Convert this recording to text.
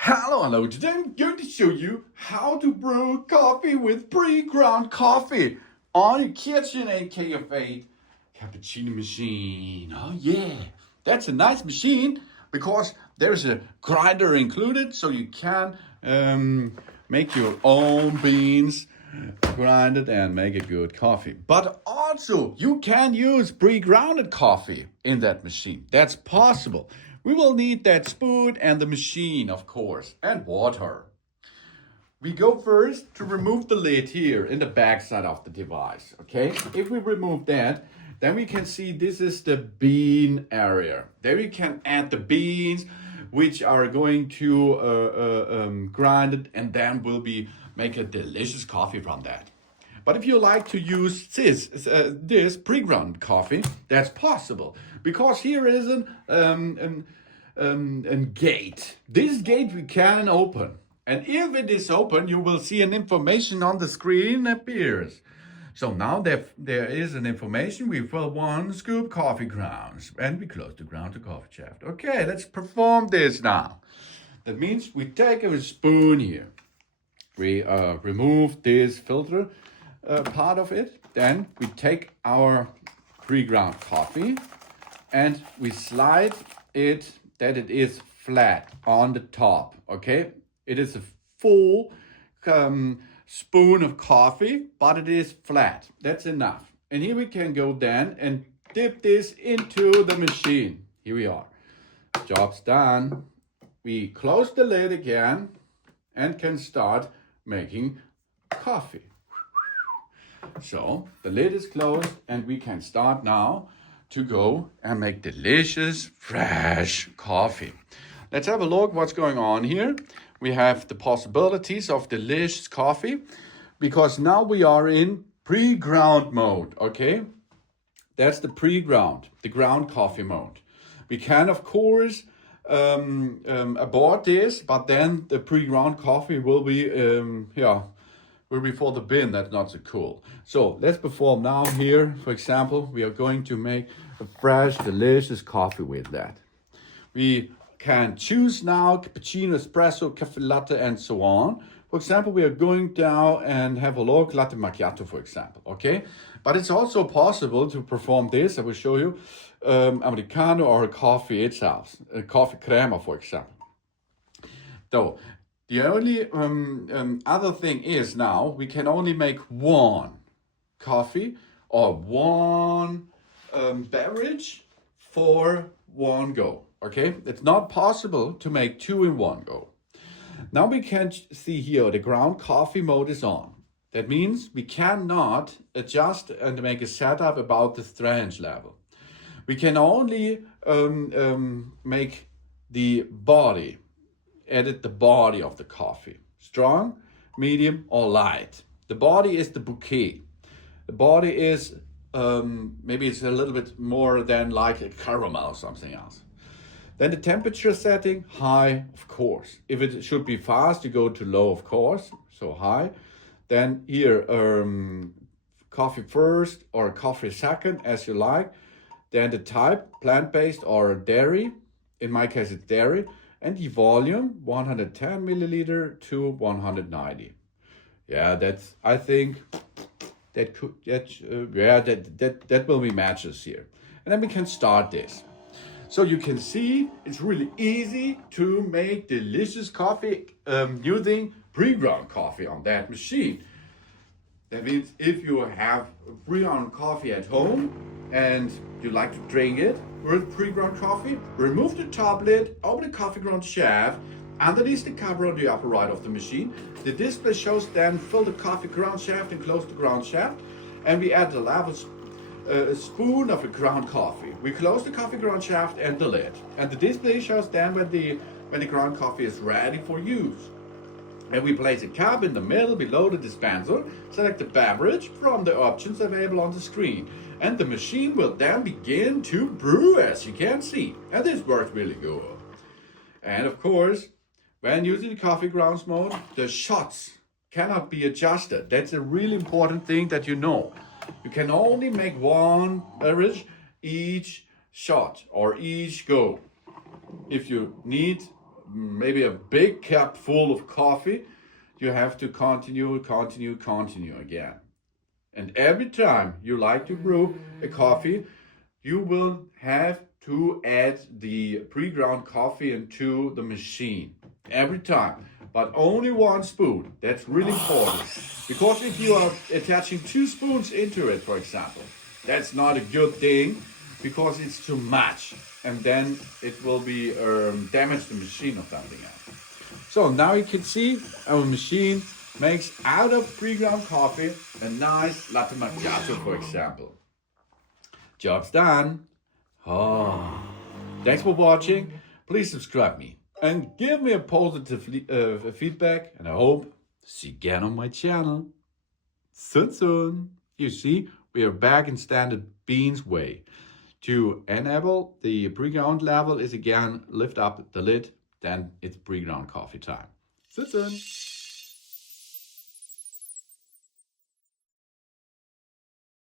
Hello. Today I'm going to show you how to brew coffee with pre-ground coffee on your KitchenAid KF8 cappuccino machine. Oh yeah, that's a nice machine because there's a grinder included, so you can make your own beans, grind it and make a good coffee. But also you can use pre-grounded coffee in that machine. That's possible. We will need that spoon and the machine, of course, and water. We go first to remove the lid here in the back side of the device, okay? If we remove that, then we can see this is the bean area. There you can add the beans, which are going to grind it, and then will be make a delicious coffee from that. But if you like to use this pre-ground coffee, that's possible because here is an gate. This gate we can open, and if it is open, you will see an information on the screen appears. So now there is an information. We fill 1 scoop coffee grounds, and we close the ground to coffee shaft. Okay, let's perform this now. That means we take a spoon here. We remove this filter part of it. Then we take our pre-ground coffee and we slide it that it is flat on the top, okay? It is a full spoon of coffee, but it is flat. That's enough. And here we can go then and dip this into the machine. Here we are. Job's done. We close the lid again and can start making coffee. So the lid is closed and we can start now to go and make delicious, fresh coffee. Let's have a look what's going on here. We have the possibilities of delicious coffee because now we are in pre-ground mode, okay? That's the pre-ground, the ground coffee mode. We can, of course, abort this, but then the pre-ground coffee will be, will be for the bin. That's not so cool. So let's perform now here. For example, we are going to make a fresh, delicious coffee with that. We can choose now cappuccino, espresso, cafe latte, and so on. For example, we are going down and have a look, latte macchiato, for example, okay? But it's also possible to perform this. I will show you Americano or a coffee itself, a coffee crema, for example. So the only other thing is now we can only make one coffee or one beverage for one go. Okay, it's not possible to make 2 in one go. Now we can see here the ground coffee mode is on. That means we cannot adjust and make a setup about the strength level. We can only make the body, edit the body of the coffee. Strong, medium, or light. The body is the bouquet. The body is, maybe it's a little bit more than like a caramel or something else. Then the temperature setting, high, of course. If it should be fast, you go to low, of course, so high. Then here, coffee first or coffee second, as you like. Then the type, plant-based or dairy. In my case, it's dairy. And the volume, 110 milliliter to 190. Yeah, that's, I think, that will be matches here. And then we can start this. So you can see it's really easy to make delicious coffee using pre-ground coffee on that machine. That means if you have pre-ground coffee at home and you like to drink it with pre-ground coffee, remove the top lid, open the coffee ground shaft, underneath the cover on the upper right of the machine. The display shows then fill the coffee ground shaft and close the ground shaft, and we add the level a spoon of a ground coffee. We close the coffee ground shaft and the lid, and the display shows then when the ground coffee is ready for use. And we place a cup in the middle below the dispenser, select the beverage from the options available on the screen, and the machine will then begin to brew, as you can see. And this works really good. And of course, when using the coffee grounds mode, the shots cannot be adjusted. That's a really important thing that you know. You can only make one beverage each shot or each go. If you need maybe a big cup full of coffee, you have to continue again. And every time you like to brew a coffee, you will have to add the pre-ground coffee into the machine every time, but only 1 spoon. That's really important, because if you are attaching 2 spoons into it, for example, that's not a good thing, because it's too much, and then it will be damage the machine or something else. So now you can see our machine makes out of pre-ground coffee a nice latte macchiato, for example. Job's done. Oh, thanks for watching. Please subscribe me and give me a positive feedback, and I hope to see you again on my channel soon. You see, we are back in standard beans way. To enable the pre-ground level is again lift up the lid, then it's pre-ground coffee time. Soon.